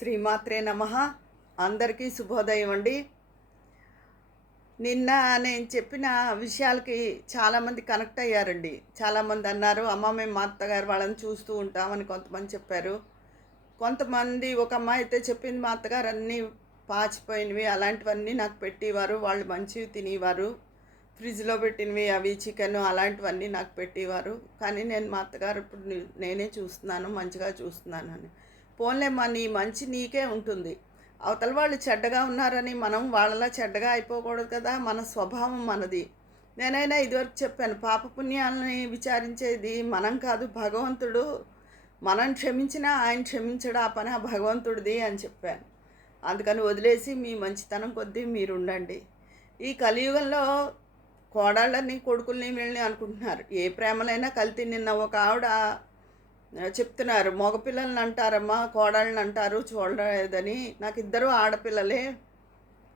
శ్రీమాత్రే నమ. అందరికీ శుభోదయం అండి. నిన్న నేను చెప్పిన విషయాలకి చాలామంది కనెక్ట్ అయ్యారండి. చాలామంది అన్నారు అమ్మ మేము మా అత్తగారు వాళ్ళని చూస్తూ ఉంటామని కొంతమంది చెప్పారు. కొంతమంది ఒక అమ్మాయి అయితే చెప్పింది మా అత్తగారు అన్నీ పాచిపోయినవి అలాంటివన్నీ నాకు పెట్టేవారు వాళ్ళు మంచివి తినేవారు. ఫ్రిడ్జ్లో పెట్టినవి అవి చికెన్ అలాంటివన్నీ నాకు పెట్టేవారు. కానీ నేను మా అత్తగారు ఇప్పుడు నేనే చూస్తున్నాను మంచిగా చూస్తున్నాను అని పోన్లేమ్మా నీ మంచి నీకే ఉంటుంది. అవతల వాళ్ళు చెడ్డగా ఉన్నారని మనం వాళ్ళలా చెడ్డగా అయిపోకూడదు కదా మన స్వభావం మనది. నేనైనా ఇదివరకు చెప్పాను పాప పుణ్యాలని విచారించేది మనం కాదు భగవంతుడు. మనం క్షమించినా ఆయన క్షమించడా ఆ పని ఆ భగవంతుడిది అని చెప్పాను. అందుకని వదిలేసి మీ మంచితనం కొద్దీ మీరు ఉండండి ఈ కలియుగంలో కోడళ్ళని కొడుకుల్ని వీళ్ళని అనుకుంటున్నారు. ఏ ప్రేమలైనా కలిసి నిన్న ఒక ఆవిడ చెప్తున్నారు. మగపిల్లల్ని అంటారమ్మా కోడళ్ళని అంటారు చూడలేదని. నాకు ఇద్దరు ఆడపిల్లలే.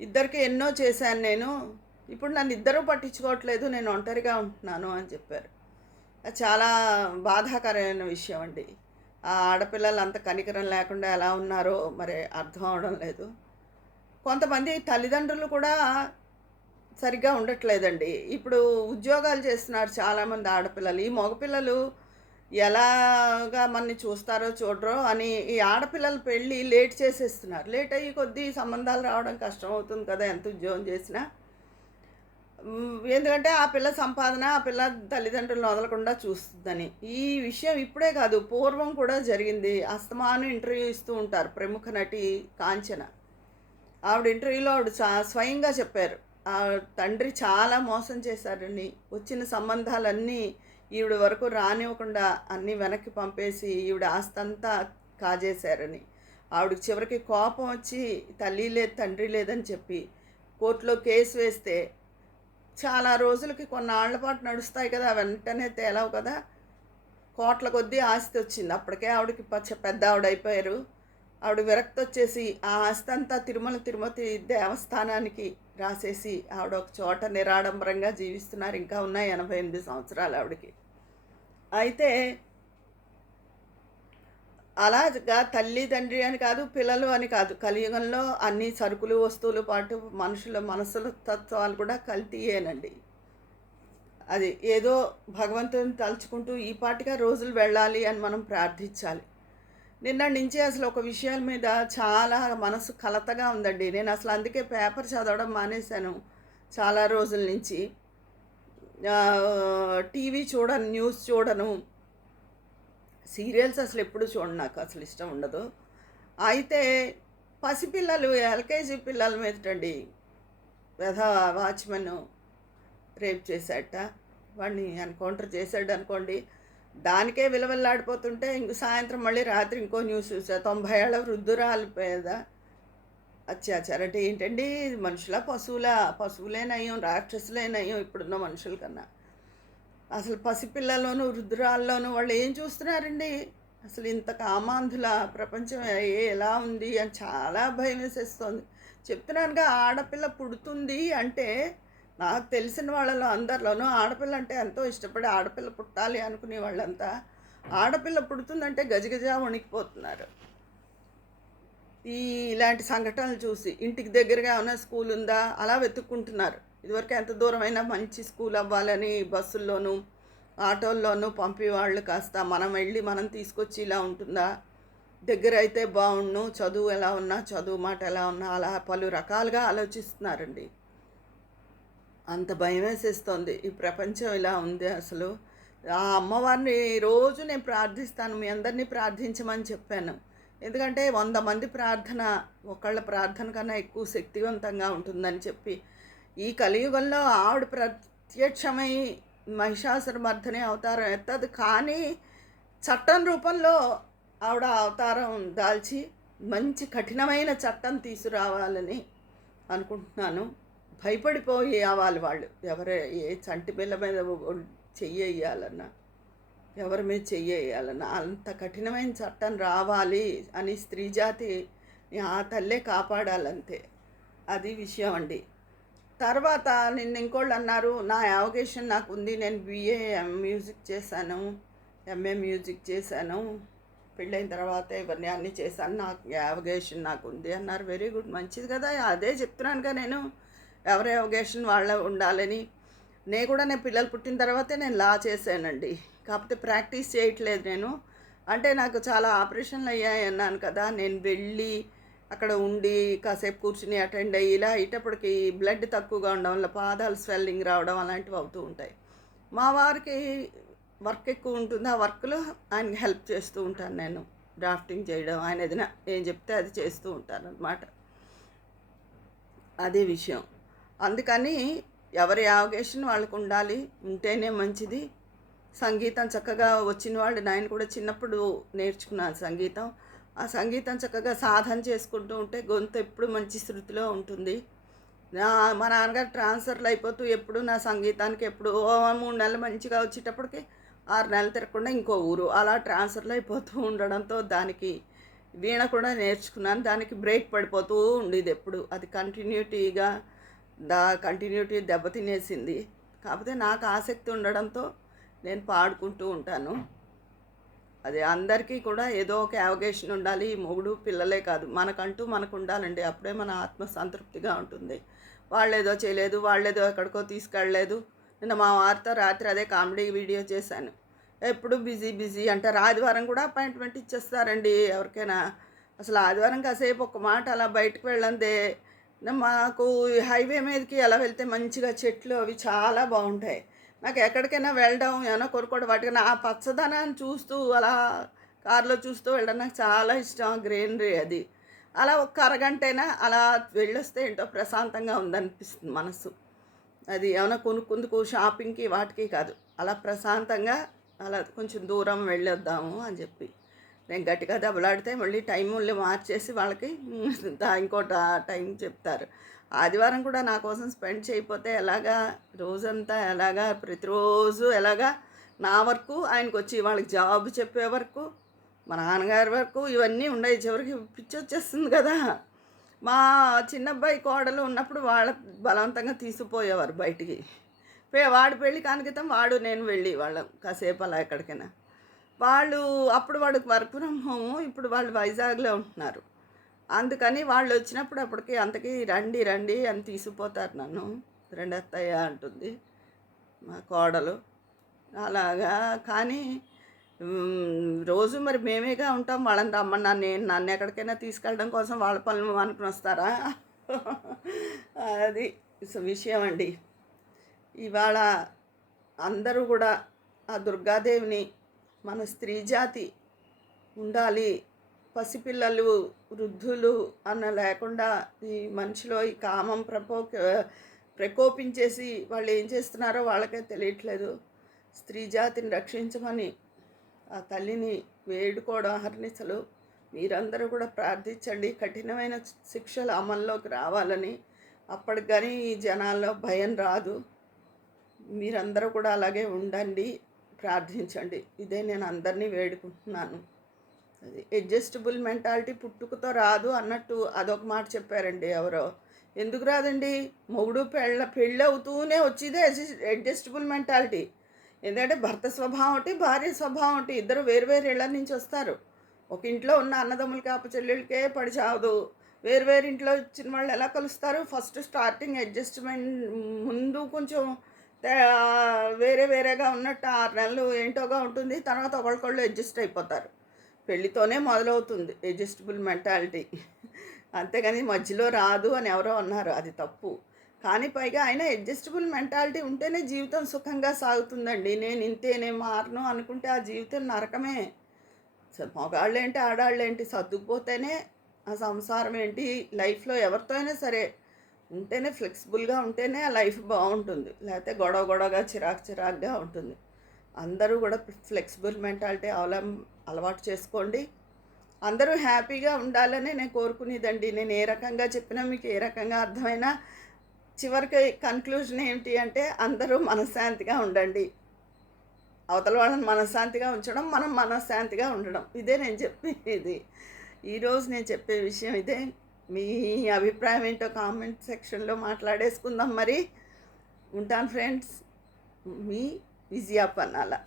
ఇద్దరికి ఎన్నో చేశాను నేను. ఇప్పుడు నన్ను ఇద్దరూ పట్టించుకోవట్లేదు. నేను ఒంటరిగా ఉంటున్నాను అని చెప్పారు. అది చాలా బాధాకరమైన విషయం అండి. ఆ ఆడపిల్లలు అంత కనికరం లేకుండా ఎలా ఉన్నారో మరి అర్థం అవడం లేదు. కొంతమంది తల్లిదండ్రులు కూడా సరిగ్గా ఉండట్లేదండి. ఇప్పుడు ఉద్యోగాలు చేస్తున్నారు చాలామంది ఆడపిల్లలు. ఈ మగపిల్లలు ఎలాగా మనని చూస్తారో చూడరో అని ఈ ఆడపిల్లల పెళ్ళి లేట్ చేసేస్తున్నారు. లేట్ అయ్యి కొద్దీ సంబంధాలు రావడం కష్టం అవుతుంది కదా ఎంత ఉద్యోగం చేసినా. ఎందుకంటే ఆ పిల్ల సంపాదన ఆ పిల్ల తల్లిదండ్రులను వదలకుండా చూస్తుందని. ఈ విషయం ఇప్పుడే కాదు పూర్వం కూడా జరిగింది. అస్తమానం ఇంటర్వ్యూ ఇస్తూ ఉంటారు ప్రముఖ నటి కాంచన. ఆవిడ ఇంటర్వ్యూలో ఆవిడ చా స్వయంగా చెప్పారు. ఆ తండ్రి చాలా మోసం చేశారని వచ్చిన సంబంధాలన్నీ ఈవిడ వరకు రానివ్వకుండా అన్నీ వెనక్కి పంపేసి ఈవిడ ఆస్తంతా కాజేశారని. ఆవిడకి చివరికి కోపం వచ్చి తల్లి లేదు తండ్రి లేదని చెప్పి కోర్టులో కేసు వేస్తే చాలా రోజులకి కొన్నాళ్ళ పాటు నడుస్తాయి కదా వెంటనే తేలవు కదా. కోట్ల కొద్దీ ఆస్తి వచ్చింది. అప్పటికే ఆవిడకి పచ్చ పెద్ద ఆవిడ అయిపోయారు. ఆవిడ విరక్తి వచ్చేసి ఆ ఆస్తంతా తిరుమల తిరుమతి దేవస్థానానికి రాసేసి ఆవిడ ఒక చోట నిరాడంబరంగా జీవిస్తున్నారు. ఇంకా ఉన్నాయి ఎనభై ఎనిమిది సంవత్సరాలు ఆవిడకి. అయితే అలాగా తల్లి తండ్రి అని కాదు పిల్లలు అని కాదు కలియుగంలో అన్ని సరుకులు వస్తువులు పాటు మనుషుల మనసుల తత్వాలు కూడా కల్తీయేనండి. అది ఏదో భగవంతుని తలుచుకుంటూ ఈ పాటిగా రోజులు వెళ్ళాలి అని మనం ప్రార్థించాలి. నిన్న నుంచి అసలు ఒక విషయాల మీద చాలా మనసు కలతగా ఉందండి. నేను అసలు అందుకే పేపర్ చదవడం మానేశాను చాలా రోజుల నుంచి. టీవీ చూడను న్యూస్ చూడను. సీరియల్స్ అసలు ఎప్పుడు చూడను నాకు అసలు ఇష్టం ఉండదు. అయితే పసిపిల్లలు ఎల్కేజీ పిల్లల మీదటండి వ్యధ వాచ్మెన్ రేప్ చేశాట వాడిని ఎన్కౌంటర్ చేశాడు అనుకోండి దానికే విలవెల్లాడిపోతుంటే ఇంక సాయంత్రం మళ్ళీ రాత్రి ఇంకో న్యూస్ చూసా. తొంభై ఏళ్ళ వృద్ధురాలు పేద అత్యాచారం అంటే ఏంటండి? మనుషుల పశువుల? పశువులేనయ్యం రాక్షసులేనయ్యం ఇప్పుడున్న మనుషుల కన్నా. అసలు పసిపిల్లల్లోనూ వృద్ధురాల్లోనూ వాళ్ళు ఏం చూస్తున్నారండి? అసలు ఇంత కామాంధుల ప్రపంచం ఎలా ఉంది అని చాలా భయం వేసేస్తుంది. చెప్తున్నానుగా ఆడపిల్ల పుడుతుంది అంటే నాకు తెలిసిన వాళ్ళలో అందరిలోనూ ఆడపిల్ల అంటే ఎంతో ఇష్టపడి ఆడపిల్ల పుట్టాలి అనుకునే వాళ్ళంతా ఆడపిల్ల పుడుతుందంటే గజగజ వణికిపోతున్నారు. ఈ ఇలాంటి సంఘటనలు చూసి ఇంటికి దగ్గరగా ఉన్న స్కూల్ ఉందా? అలా వెతుక్కుంటున్నారు. ఇదివరకు ఎంత దూరమైనా మంచి స్కూల్ అవ్వాలని బస్సుల్లోనూ ఆటోల్లోనూ పంపేవాళ్ళు కాస్త మనం వెళ్ళి మనం తీసుకొచ్చి ఇలా ఉంటుందా? దగ్గర అయితే బాగుండు చదువు ఎలా ఉన్నా చదువు మాట ఎలా ఉన్నా అలా పలు రకాలుగా ఆలోచిస్తున్నారండి. అంత భయం వేసేస్తుంది ఈ ప్రపంచం ఇలా ఉంది అసలు. ఆ అమ్మవారిని రోజు నేను ప్రార్థిస్తాను. మీ అందరినీ ప్రార్థించమని చెప్పాను. ఎందుకంటే వంద మంది ప్రార్థన ఒకళ్ళ ప్రార్థన కన్నా ఎక్కువ శక్తివంతంగా ఉంటుందని చెప్పి. ఈ కలియుగంలో ఆవిడ ప్రత్యక్షమై మహిషాసుర మర్ధనే అవతారం ఎత్తదు. కానీ చట్టం రూపంలో ఆవిడ అవతారం దాల్చి మంచి కఠినమైన చట్టం తీసుకురావాలని అనుకుంటున్నాను. భయపడిపోయి అవ్వాలి వాళ్ళు. ఎవరే ఏ చంటి పిల్ల మీద చెయ్యాలన్నా ఎవరి మీద చెయ్యేయాలన్నా అంత కఠినమైన చట్టం రావాలి అని స్త్రీ జాతి ఆ తల్లే కాపాడాలంతే. అది విషయం అండి. తర్వాత నిన్న ఇంకోళ్ళు అన్నారు నా యావగేషన్ నాకు ఉంది నేను బిఏ మ్యూజిక్ చేశాను ఎంఏ మ్యూజిక్ చేశాను పెళ్ళైన తర్వాత ఇవన్నీ అన్నీ చేశాను నాకు యావగేషన్ నాకు ఉంది అన్నారు. వెరీ గుడ్ మంచిది కదా అదే చెప్తున్నానుగా నేను. ఎవరి యావగేషన్ వాళ్ళే ఉండాలని. నేను కూడా నేను పిల్లలు పుట్టిన తర్వాతే నేను లా చేశానండి. కాకపోతే ప్రాక్టీస్ చేయట్లేదు నేను. అంటే నాకు చాలా ఆపరేషన్లు అయ్యాయి అన్నాను కదా. నేను వెళ్ళి అక్కడ ఉండి కాసేపు కూర్చుని అటెండ్ అయ్యి ఇలా అయ్యేటప్పటికి బ్లడ్ తక్కువగా ఉండడం వల్ల పాదాలు స్వెల్లింగ్ రావడం అలాంటివి అవుతూ ఉంటాయి. మా వారికి వర్క్ ఎక్కువ ఉంటుంది. ఆ వర్క్లో ఆయనకి హెల్ప్ చేస్తూ ఉంటాను నేను. డ్రాఫ్టింగ్ చేయడం ఆయన ఏదైనా ఏం చెప్తే అది చేస్తూ ఉంటాను అనమాట అదే విషయం. అందుకని ఎవరి యావగేషన్ వాళ్ళకు ఉండాలి ఉంటేనే మంచిది. సంగీతం చక్కగా వచ్చిన వాళ్ళు నేను కూడా చిన్నప్పుడు నేర్చుకున్నాను సంగీతం. ఆ సంగీతం చక్కగా సాధన చేసుకుంటూ ఉంటే గొంతు ఎప్పుడు మంచి శృతిలో ఉంటుంది. మా నాన్నగారు ట్రాన్స్ఫర్లు అయిపోతూ ఎప్పుడు నా సంగీతానికి ఎప్పుడు ఓ మూడు నెలలు మంచిగా వచ్చేటప్పటికి ఆరు నెలలు తిరగకుండా ఇంకో ఊరు అలా ట్రాన్స్ఫర్లు అయిపోతూ ఉండడంతో దానికి వీణ కూడా నేర్చుకున్నాను. దానికి బ్రేక్ పడిపోతూ ఉండేది ఎప్పుడు. అది కంటిన్యూటీగా దా కంటిన్యూటీ దెబ్బతినేసింది. కాకపోతే నాకు ఆసక్తి ఉండడంతో నేను పాడుకుంటూ ఉంటాను. అది అందరికీ కూడా ఏదో ఒక యావగేషన్ ఉండాలి. మొగుడు పిల్లలే కాదు. మనకంటూ మనకు ఉండాలండి అప్పుడే మన ఆత్మ సంతృప్తిగా ఉంటుంది. వాళ్ళు ఏదో చేయలేదు వాళ్ళు ఏదో ఎక్కడికో తీసుకెళ్ళలేదు. నిన్న మా వారితో రాత్రి అదే కామెడీ వీడియో చేశాను. ఎప్పుడు బిజీ బిజీ అంటారు ఆదివారం కూడా అపాయింట్మెంట్ ఇచ్చేస్తారండి ఎవరికైనా. అసలు ఆదివారం కాసేపు ఒక మాట అలా బయటకు వెళ్ళందే మాకు హైవే మీదకి ఎలా వెళ్తే మంచిగా చెట్లు అవి చాలా బాగుంటాయి. నాకు ఎక్కడికైనా వెళ్ళడం ఏమైనా కొనుక్కోవడం వాటికి ఆ పచ్చదనాన్ని చూస్తూ అలా కారులో చూస్తూ వెళ్ళడం నాకు చాలా ఇష్టం గ్రీనరీ అది. అలా ఒక్క అరగంటైనా అలా వెళ్ళొస్తే ఏంటో ప్రశాంతంగా ఉందనిపిస్తుంది మనసు. అది ఏమైనా కొనుక్కుందుకు షాపింగ్కి వాటికి కాదు. అలా ప్రశాంతంగా అలా కొంచెం దూరం వెళ్ళొద్దాము అని చెప్పి. నేను గట్టిగా దెబ్బలాడితే మళ్ళీ టైం మార్చేసి వాళ్ళకి ఇంకోట ఇంకో టైం చెప్తారు. ఆదివారం కూడా నా కోసం స్పెండ్ చేయకపోతే ఎలాగా రోజంతా ఎలాగా ప్రతిరోజు ఎలాగా నా వరకు ఆయనకు వచ్చి వాళ్ళకి జాబ్ చెప్పే వరకు మా నాన్నగారి వరకు ఇవన్నీ ఉన్నాయి. చివరికి పిచ్చి వచ్చేస్తుంది కదా. మా చిన్నబ్బాయి కోడలు ఉన్నప్పుడు వాళ్ళ బలవంతంగా తీసుకుపోయేవారు బయటికి. పే- వాడి పెళ్ళి కానికితం వాడు నేను వెళ్ళి వాళ్ళం కాసేపు అలా ఎక్కడికైనా. వాళ్ళు అప్పుడు వాడికి వర్క్ ఫ్రమ్ హోము ఇప్పుడు వాళ్ళు వైజాగ్లో ఉంటున్నారు. అందుకని వాళ్ళు వచ్చినప్పుడు అప్పటికి అంతకి రండి రండి అని తీసుకుపోతారు నన్ను. రెండు అత్తయ్య అంటుంది మా కోడలు. అలాగా కానీ రోజు మరి మేమేగా ఉంటాం వాళ్ళని రమ్మన్నా నేను నన్ను ఎక్కడికైనా తీసుకెళ్ళడం కోసం వాళ్ళ పనులు అనుకుని వస్తారా? అది విషయం అండి. ఇవాళ అందరూ కూడా ఆ దుర్గాదేవిని మన స్త్రీ జాతి ఉండాలి. పసిపిల్లలు వృద్ధులు అన్న లేకుండా ఈ మనిషిలో ఈ కామం ప్రపో ప్రకోపించేసి వాళ్ళు ఏం చేస్తున్నారో వాళ్ళకే తెలియట్లేదు. స్త్రీ జాతిని రక్షించమని ఆ తల్లిని వేడుకోవడం అహర్నిశలు. మీరందరూ కూడా ప్రార్థించండి. కఠినమైన శిక్షలు అమల్లోకి రావాలని. అప్పటికి కానీ ఈ జనాల్లో భయం రాదు. మీరందరూ కూడా అలాగే ఉండండి. ప్రార్థించండి. ఇదే నేను అందరినీ వేడుకుంటున్నాను. అది అడ్జస్టబుల్ మెంటాలిటీ పుట్టుకతో రాదు అన్నట్టు అదొక మాట చెప్పారండి ఎవరో. ఎందుకు రాదండి? మొగుడు పెళ్ళ పెళ్ళి అవుతూనే వచ్చేదే అడ్జస్టబుల్ మెంటాలిటీ ఎందుకంటే భర్త స్వభావం ఒకటి భార్య స్వభావం ఒకటి ఇద్దరు వేరు వేరు ఇళ్ళ నుంచి వస్తారు. ఒక ఇంట్లో ఉన్న అన్నదమ్ములకి అప్ప చెల్లెళ్ళకే పడి చావదు. వేరు వేరు ఇంట్లో వచ్చిన వాళ్ళు ఎలా కలుస్తారు? ఫస్ట్ స్టార్టింగ్ అడ్జస్ట్మెంట్ ముందు కొంచెం వేరే వేరేగా ఉన్నట్టు ఆరు నెలలు ఏంటోగా ఉంటుంది. తర్వాత ఒకళ్ళకొళ్ళు అడ్జస్ట్ అయిపోతారు. పెళ్ళితోనే మొదలవుతుంది అడ్జస్టబుల్ మెంటాలిటీ అంతేగాని మధ్యలో రాదు అని ఎవరో అన్నారు. అది తప్పు. కానీ పైగా ఆయన అడ్జస్టబుల్ మెంటాలిటీ ఉంటేనే జీవితం సుఖంగా సాగుతుందండి. నేను ఇంతే నేను మారను అనుకుంటే ఆ జీవితం నరకమే. స- మగాళ్ళు ఏంటి ఆడాళ్ళు ఏంటి సర్దుకుపోతేనే ఆ సంసారం ఏంటి లైఫ్లో ఎవరితో అయినా సరే ఉంటేనే ఫ్లెక్సిబుల్గా ఉంటేనే ఆ లైఫ్ బాగుంటుంది. లేకపోతే గొడవ గొడవగా చిరాకు చిరాకుగా ఉంటుంది. అందరూ కూడా ఫ్లెక్సిబుల్ మెంటాలిటీ అవలం అలవాటు చేసుకోండి. అందరూ హ్యాపీగా ఉండాలని నేను కోరుకునేదండి. నేను ఏ రకంగా చెప్పినా మీకు ఏ రకంగా అర్థమైనా చివరికి కన్క్లూజన్ ఏమిటి అంటే అందరూ మనశ్శాంతిగా ఉండండి. అవతల వాళ్ళని మనశ్శాంతిగా ఉంచడం మనం మనశ్శాంతిగా ఉండడం. ఇదే నేను చెప్పేది. ఈరోజు నేను చెప్పే విషయం ఇదే. మీ అభిప్రాయం ఏంటో కామెంట్ సెక్షన్లో మాట్లాడేసుకుందాం మరి. ఉంటాను ఫ్రెండ్స్. మీ విజయాపన్నాల